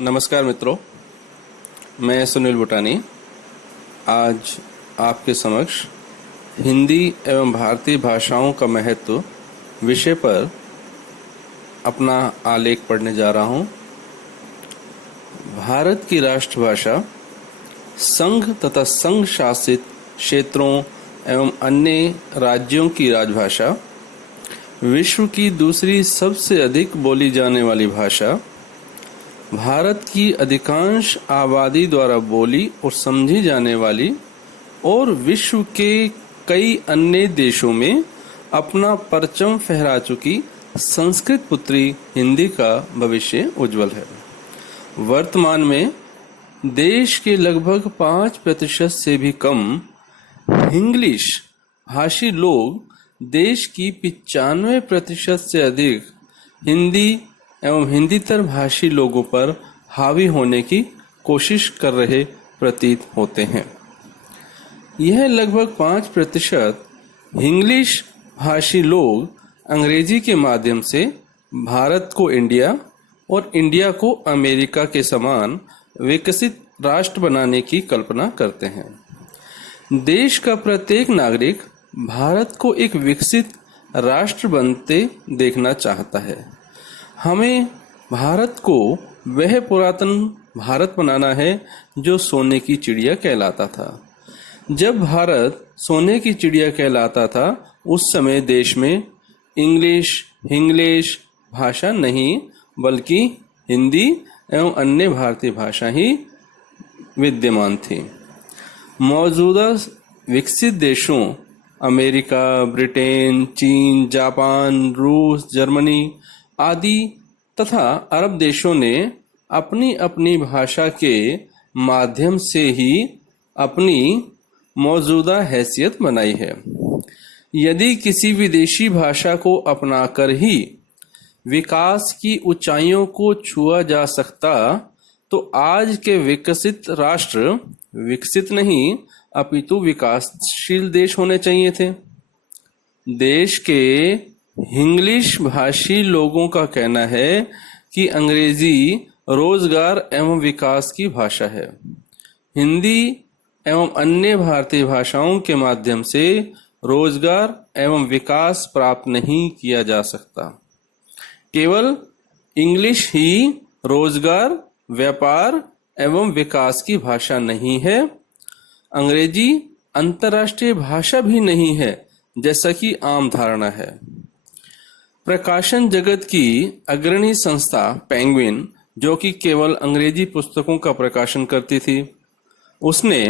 नमस्कार मित्रों, मैं सुनील बुटानी आज आपके समक्ष हिंदी एवं भारतीय भाषाओं का महत्व विषय पर अपना आलेख पढ़ने जा रहा हूं। भारत की राष्ट्रभाषा संघ तथा संघ शासित क्षेत्रों एवं अन्य राज्यों की राजभाषा, विश्व की दूसरी सबसे अधिक बोली जाने वाली भाषा, भारत की अधिकांश आबादी द्वारा बोली और समझी जाने वाली और विश्व के कई अन्य देशों में अपना परचम फहरा चुकी संस्कृत पुत्री हिंदी का भविष्य उज्जवल है। वर्तमान में देश के लगभग 5% से भी कम इंग्लिश भाषी लोग देश की 95% से अधिक हिंदी एवं हिंदीतर भाषी लोगों पर हावी होने की कोशिश कर रहे प्रतीत होते हैं। यह लगभग 5% इंग्लिश भाषी लोग अंग्रेजी के माध्यम से भारत को इंडिया और इंडिया को अमेरिका के समान विकसित राष्ट्र बनाने की कल्पना करते हैं। देश का प्रत्येक नागरिक भारत को एक विकसित राष्ट्र बनते देखना चाहता है। हमें भारत को वह पुरातन भारत बनाना है जो सोने की चिड़िया कहलाता था। जब भारत सोने की चिड़िया कहलाता था, उस समय देश में इंग्लिश भाषा नहीं बल्कि हिंदी एवं अन्य भारतीय भाषा ही विद्यमान थी। मौजूदा विकसित देशों अमेरिका, ब्रिटेन, चीन, जापान, रूस, जर्मनी आदि तथा अरब देशों ने अपनी अपनी भाषा के माध्यम से ही अपनी मौजूदा हैसियत बनाई है। यदि किसी विदेशी भाषा को अपनाकर ही विकास की ऊंचाइयों को छुआ जा सकता, तो आज के विकसित राष्ट्र विकसित नहीं अपितु विकासशील देश होने चाहिए थे। देश के इंग्लिश भाषी लोगों का कहना है कि अंग्रेजी रोजगार एवं विकास की भाषा है। हिंदी एवं अन्य भारतीय भाषाओं के माध्यम से रोजगार एवं विकास प्राप्त नहीं किया जा सकता। केवल इंग्लिश ही रोजगार, व्यापार एवं विकास की भाषा नहीं है। अंग्रेजी अंतर्राष्ट्रीय भाषा भी नहीं है, जैसा कि आम धारणा है। प्रकाशन जगत की अग्रणी संस्था पेंगुइन, जो कि केवल अंग्रेजी पुस्तकों का प्रकाशन करती थी, उसने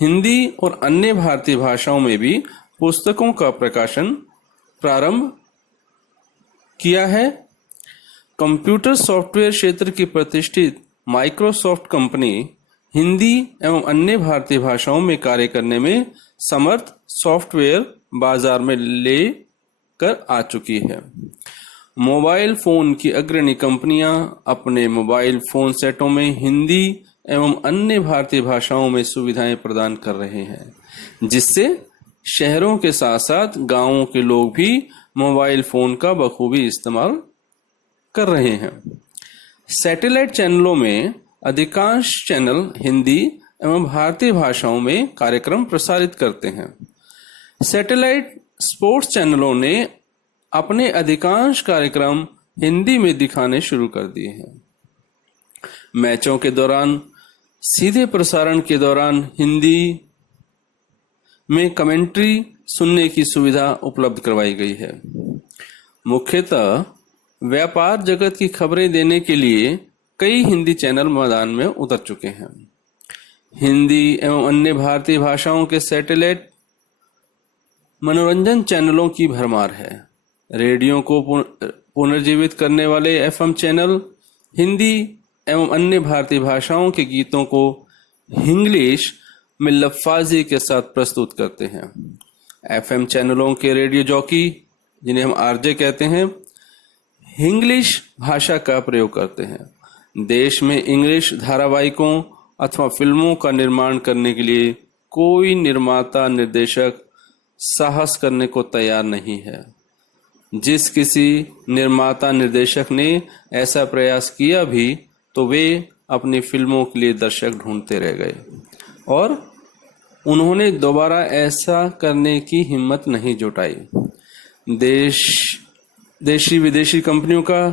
हिंदी और अन्य भारतीय भाषाओं में भी पुस्तकों का प्रकाशन प्रारंभ किया है। कंप्यूटर सॉफ्टवेयर क्षेत्र की प्रतिष्ठित माइक्रोसॉफ्ट कंपनी हिंदी एवं अन्य भारतीय भाषाओं में कार्य करने में समर्थ सॉफ्टवेयर बाजार में ले कर आ चुकी है। मोबाइल फोन की अग्रणी कंपनियां अपने मोबाइल फोन सेटों में हिंदी एवं अन्य भारतीय भाषाओं में सुविधाएं प्रदान कर रहे हैं, जिससे शहरों के साथ साथ गांवों के लोग भी मोबाइल फोन का बखूबी इस्तेमाल कर रहे हैं। सैटेलाइट चैनलों में अधिकांश चैनल हिंदी एवं भारतीय भाषाओं में कार्यक्रम प्रसारित करते हैं। सैटेलाइट स्पोर्ट्स चैनलों ने अपने अधिकांश कार्यक्रम हिंदी में दिखाने शुरू कर दिए हैं। मैचों के दौरान सीधे प्रसारण के दौरान हिंदी में कमेंट्री सुनने की सुविधा उपलब्ध करवाई गई है। मुख्यतः व्यापार जगत की खबरें देने के लिए कई हिंदी चैनल मैदान में उतर चुके हैं। हिंदी एवं अन्य भारतीय भाषाओं के सैटेलाइट मनोरंजन चैनलों की भरमार है। रेडियो को पुनर्जीवित करने वाले एफएम चैनल हिंदी एवं अन्य भारतीय भाषाओं के गीतों को इंग्लिश में लफ्फाजी के साथ प्रस्तुत करते हैं। एफएम चैनलों के रेडियो जॉकी, जिन्हें हम आरजे कहते हैं, इंग्लिश भाषा का प्रयोग करते हैं। देश में इंग्लिश धारावाहिकों अथवा फिल्मों का निर्माण करने के लिए कोई निर्माता निर्देशक साहस करने को तैयार नहीं है। जिस किसी निर्माता निर्देशक ने ऐसा प्रयास किया भी, तो वे अपनी फिल्मों के लिए दर्शक ढूंढते रह गए और उन्होंने दोबारा ऐसा करने की हिम्मत नहीं जुटाई। देशी विदेशी कंपनियों का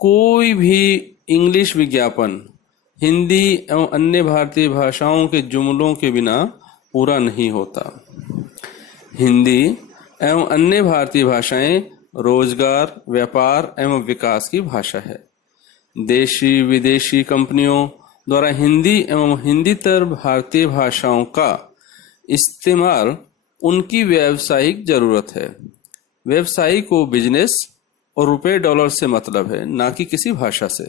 कोई भी इंग्लिश विज्ञापन हिंदी एवं अन्य भारतीय भाषाओं के जुमलों के बिना पूरा नहीं होता। हिंदी एवं अन्य भारतीय भाषाएं रोजगार, व्यापार एवं विकास की भाषा है। देशी विदेशी कंपनियों द्वारा हिंदी एवं हिंदीतर भारतीय भाषाओं का इस्तेमाल उनकी व्यावसायिक जरूरत है। व्यवसायी को बिजनेस और रुपए डॉलर से मतलब है, ना कि किसी भाषा से।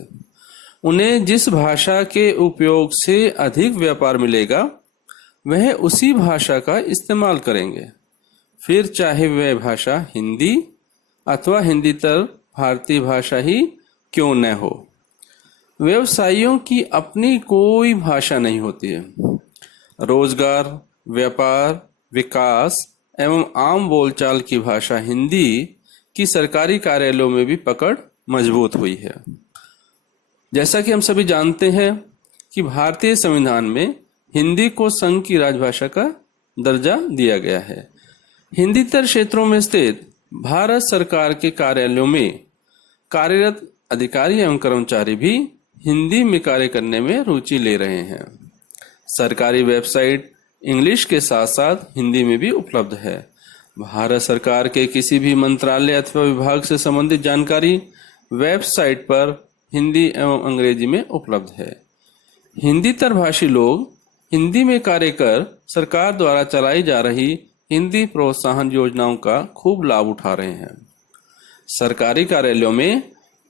उन्हें जिस भाषा के उपयोग से अधिक व्यापार मिलेगा वह उसी भाषा का इस्तेमाल करेंगे, फिर चाहे वह भाषा हिंदी अथवा हिंदीतर भारतीय भाषा ही क्यों न हो। व्यवसायियों की अपनी कोई भाषा नहीं होती है। रोजगार, व्यापार, विकास एवं आम बोलचाल की भाषा हिंदी की सरकारी कार्यालयों में भी पकड़ मजबूत हुई है। जैसा कि हम सभी जानते हैं कि भारतीय संविधान में हिंदी को संघ की राजभाषा का दर्जा दिया गया है। हिंदीतर क्षेत्रों में स्थित भारत सरकार के कार्यालयों में कार्यरत अधिकारी एवं कर्मचारी भी हिंदी में कार्य करने में रुचि ले रहे हैं। सरकारी वेबसाइट इंग्लिश के साथ साथ हिंदी में भी उपलब्ध है। भारत सरकार के किसी भी मंत्रालय अथवा विभाग से संबंधित जानकारी वेबसाइट पर हिंदी एवं अंग्रेजी में उपलब्ध है। हिंदीतर भाषी लोग हिंदी में कार्य कर सरकार द्वारा चलाई जा रही हिंदी प्रोत्साहन योजनाओं का खूब लाभ उठा रहे हैं। सरकारी कार्यालयों में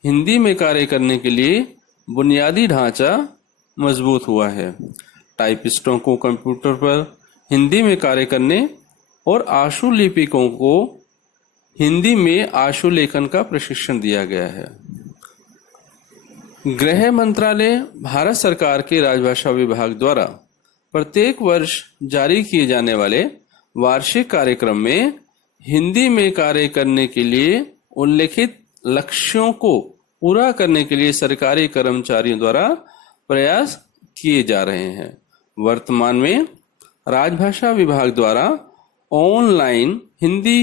हिंदी में कार्य करने के लिए बुनियादी ढांचा मजबूत हुआ है। टाइपिस्टों को कंप्यूटर पर हिंदी में कार्य करने और आशु लिपिकों को हिंदी में आशु लेखन का प्रशिक्षण दिया गया है। गृह मंत्रालय भारत सरकार के राजभाषा विभाग द्वारा प्रत्येक वर्ष जारी किए जाने वाले वार्षिक कार्यक्रम में हिंदी में कार्य करने के लिए उल्लेखित लक्ष्यों को पूरा करने के लिए सरकारी कर्मचारियों द्वारा प्रयास किए जा रहे हैं। वर्तमान में राजभाषा विभाग द्वारा ऑनलाइन हिंदी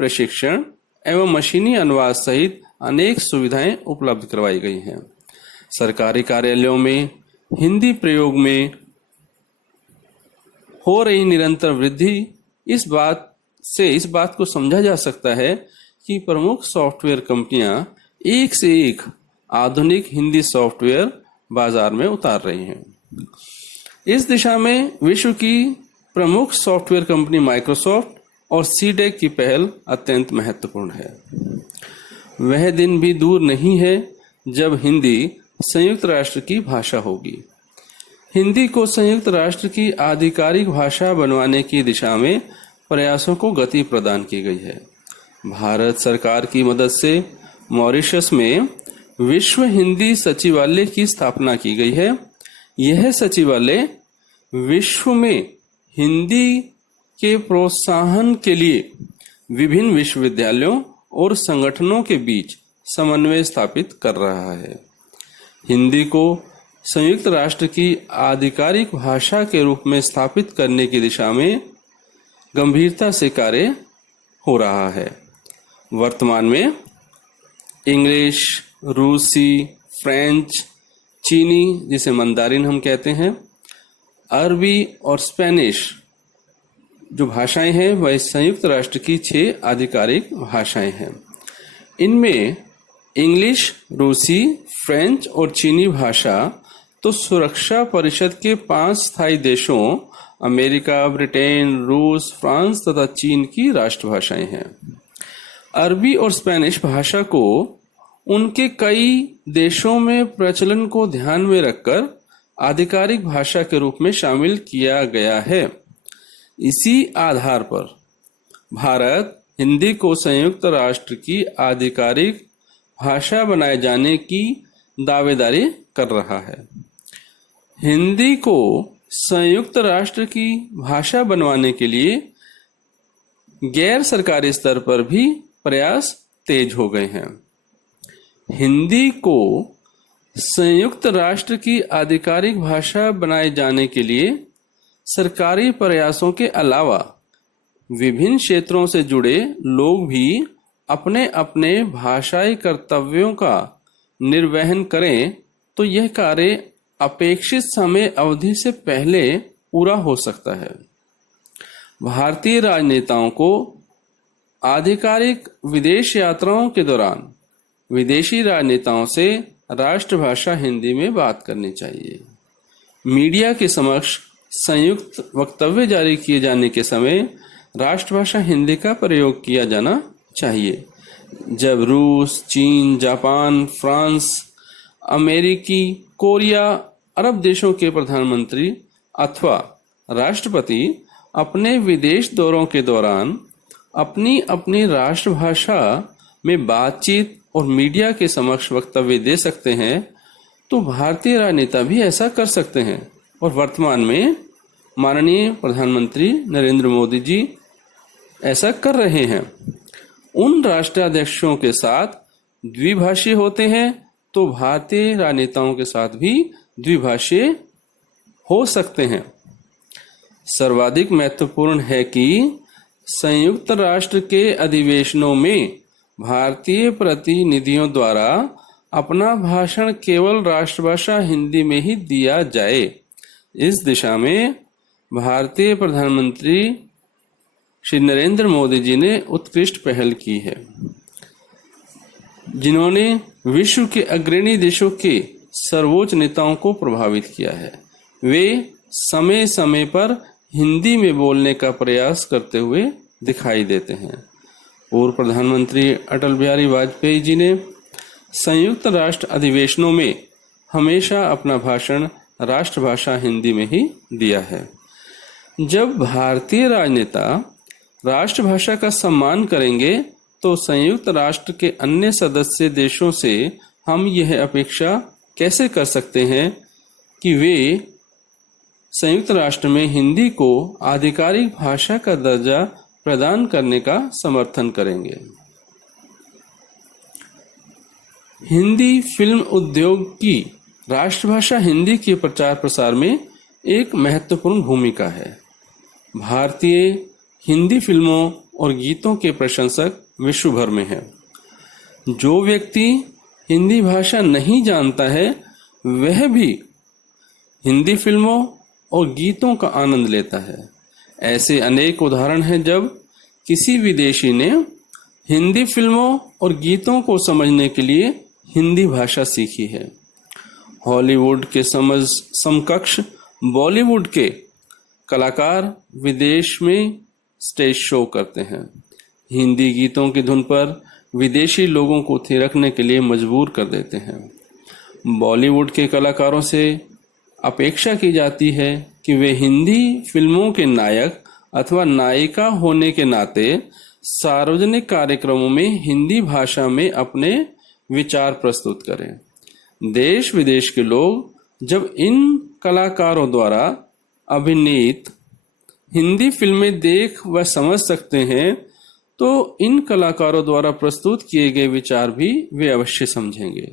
प्रशिक्षण एवं मशीनी अनुवाद सहित अनेक सुविधाएं उपलब्ध करवाई गई हैं। सरकारी कार्यालयों में हिंदी प्रयोग में हो रही निरंतर वृद्धि इस बात को समझा जा सकता है कि प्रमुख सॉफ्टवेयर कंपनियां एक से एक आधुनिक हिंदी सॉफ्टवेयर बाजार में उतार रही हैं। इस दिशा में विश्व की प्रमुख सॉफ्टवेयर कंपनी माइक्रोसॉफ्ट और सीडेक की पहल अत्यंत महत्वपूर्ण है। वह दिन भी दूर नहीं है जब हिंदी संयुक्त राष्ट्र की भाषा होगी। हिंदी को संयुक्त राष्ट्र की आधिकारिक भाषा बनवाने की दिशा में प्रयासों को गति प्रदान की गई है। भारत सरकार की मदद से मॉरिशस में विश्व हिंदी सचिवालय की स्थापना की गई है। यह सचिवालय विश्व में हिंदी के प्रोत्साहन के लिए विभिन्न विश्वविद्यालयों और संगठनों के बीच समन्वय स्थापित कर रहा है। हिंदी को संयुक्त राष्ट्र की आधिकारिक भाषा के रूप में स्थापित करने की दिशा में गंभीरता से कार्य हो रहा है। वर्तमान में इंग्लिश, रूसी, फ्रेंच, चीनी जिसे मंदारिन हम कहते हैं, अरबी और स्पेनिश जो भाषाएं हैं वह संयुक्त राष्ट्र की 6 आधिकारिक भाषाएं हैं। इनमें इंग्लिश, रूसी, फ्रेंच और चीनी भाषा तो सुरक्षा परिषद के 5 स्थायी देशों अमेरिका, ब्रिटेन, रूस, फ्रांस तथा चीन की राष्ट्रभाषाएं हैं। अरबी और स्पेनिश भाषा को उनके कई देशों में प्रचलन को ध्यान में रखकर आधिकारिक भाषा के रूप में शामिल किया गया है। इसी आधार पर भारत हिंदी को संयुक्त राष्ट्र की आधिकारिक भाषा बनाए जाने की दावेदारी कर रहा है। हिंदी को संयुक्त राष्ट्र की भाषा बनवाने के लिए गैर सरकारी स्तर पर भी प्रयास तेज हो गए हैं। हिंदी को संयुक्त राष्ट्र की आधिकारिक भाषा बनाए जाने के लिए सरकारी प्रयासों के अलावा विभिन्न क्षेत्रों से जुड़े लोग भी अपने अपने भाषाई कर्तव्यों का निर्वहन करें तो यह कार्य अपेक्षित समय अवधि से पहले पूरा हो सकता है। भारतीय राजनेताओं को आधिकारिक विदेश यात्राओं के दौरान विदेशी राजनेताओं से राष्ट्रभाषा हिंदी में बात करनी चाहिए। मीडिया के समक्ष संयुक्त वक्तव्य जारी किए जाने के समय राष्ट्रभाषा हिंदी का प्रयोग किया जाना चाहिए। जब रूस, चीन, जापान, फ्रांस, अमेरिकी, कोरिया, अरब देशों के प्रधानमंत्री अथवा राष्ट्रपति अपने विदेश दौरों के दौरान अपनी अपनी राष्ट्रभाषा में बातचीत और मीडिया के समक्ष वक्तव्य दे सकते हैं तो भारतीय राजनेता भी ऐसा कर सकते हैं और वर्तमान में माननीय प्रधानमंत्री नरेंद्र मोदी जी ऐसा कर रहे हैं। उन राष्ट्राध्यक्षों के साथ द्विभाषी होते हैं तो भारतीय राजनेताओं के साथ भी द्विभाषीय हो सकते हैं। सर्वाधिक महत्वपूर्ण है कि संयुक्त राष्ट्र के अधिवेशनों में भारतीय प्रतिनिधियों द्वारा अपना भाषण केवल राष्ट्रभाषा हिंदी में ही दिया जाए। इस दिशा में भारतीय प्रधानमंत्री श्री नरेंद्र मोदी जी ने उत्कृष्ट पहल की है, जिन्होंने विश्व के अग्रणी देशों के सर्वोच्च नेताओं को प्रभावित किया है। वे समय समय पर हिंदी में बोलने का प्रयास करते हुए दिखाई देते हैं। पूर्व प्रधानमंत्री अटल बिहारी वाजपेयी जी ने संयुक्त राष्ट्र अधिवेशनों में हमेशा अपना भाषण राष्ट्रभाषा हिंदी में ही दिया है। जब भारतीय राजनेता राष्ट्रभाषा का सम्मान करेंगे तो संयुक्त राष्ट्र के अन्य सदस्य देशों से हम यह अपेक्षा कैसे कर सकते हैं कि वे संयुक्त राष्ट्र में हिंदी को आधिकारिक भाषा का दर्जा प्रदान करने का समर्थन करेंगे। हिंदी फिल्म उद्योग की राष्ट्रभाषा हिंदी के प्रचार प्रसार में एक महत्वपूर्ण भूमिका है। भारतीय हिंदी फिल्मों और गीतों के प्रशंसक विश्व भर में हैं। जो व्यक्ति हिंदी भाषा नहीं जानता है वह भी हिंदी फिल्मों और गीतों का आनंद लेता है। ऐसे अनेक उदाहरण हैं जब किसी विदेशी ने हिंदी फिल्मों और गीतों को समझने के लिए हिंदी भाषा सीखी है। हॉलीवुड के समकक्ष बॉलीवुड के कलाकार विदेश में स्टेज शो करते हैं। हिंदी गीतों की धुन पर विदेशी लोगों को थिरकने के लिए मजबूर कर देते हैं। बॉलीवुड के कलाकारों से अपेक्षा की जाती है कि वे हिंदी फिल्मों के नायक अथवा नायिका होने के नाते सार्वजनिक कार्यक्रमों में हिंदी भाषा में अपने विचार प्रस्तुत करें। देश विदेश के लोग जब इन कलाकारों द्वारा अभिनीत हिंदी फिल्में देख व समझ सकते हैं तो इन कलाकारों द्वारा प्रस्तुत किए गए विचार भी वे अवश्य समझेंगे।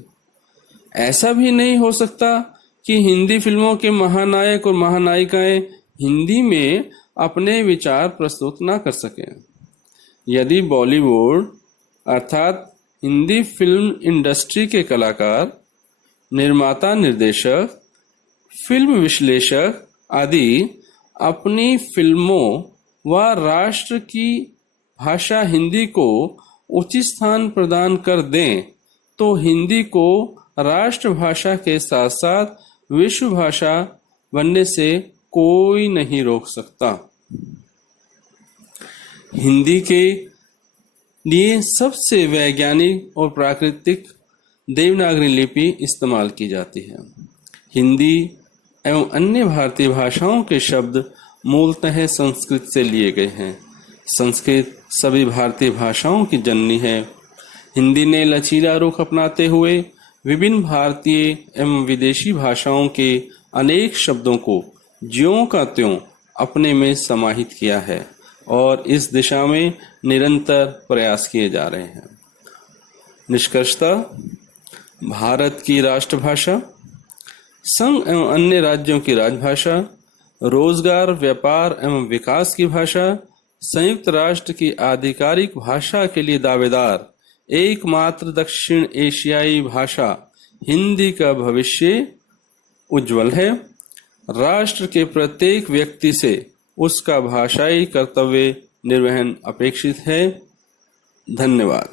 ऐसा भी नहीं हो सकता कि हिंदी फिल्मों के महानायक और महानायिकाएं हिंदी में अपने विचार प्रस्तुत ना कर सकें। यदि बॉलीवुड अर्थात हिंदी फिल्म इंडस्ट्री के कलाकार, निर्माता, निर्देशक, फिल्म विश्लेषक आदि अपनी फिल्मों व राष्ट्र की भाषा हिंदी को उचित स्थान प्रदान कर दें तो हिंदी को राष्ट्रभाषा के साथ साथ विश्व भाषा बनने से कोई नहीं रोक सकता। हिंदी के लिए सबसे वैज्ञानिक और प्राकृतिक देवनागरी लिपि इस्तेमाल की जाती है। हिंदी एवं अन्य भारतीय भाषाओं के शब्द मूलतः संस्कृत से लिए गए हैं। संस्कृत सभी भारतीय भाषाओं की जननी है। हिंदी ने लचीला रुख अपनाते हुए विभिन्न भारतीय एवं विदेशी भाषाओं के अनेक शब्दों को ज्यों का त्यों अपने में समाहित किया है और इस दिशा में निरंतर प्रयास किए जा रहे हैं। निष्कर्षतः भारत की राष्ट्रभाषा, संघ एवं अन्य राज्यों की राजभाषा, रोजगार, व्यापार एवं विकास की भाषा, संयुक्त राष्ट्र की आधिकारिक भाषा के लिए दावेदार एकमात्र दक्षिण एशियाई भाषा हिंदी का भविष्य उज्जवल है। राष्ट्र के प्रत्येक व्यक्ति से उसका भाषाई कर्तव्य निर्वहन अपेक्षित है। धन्यवाद।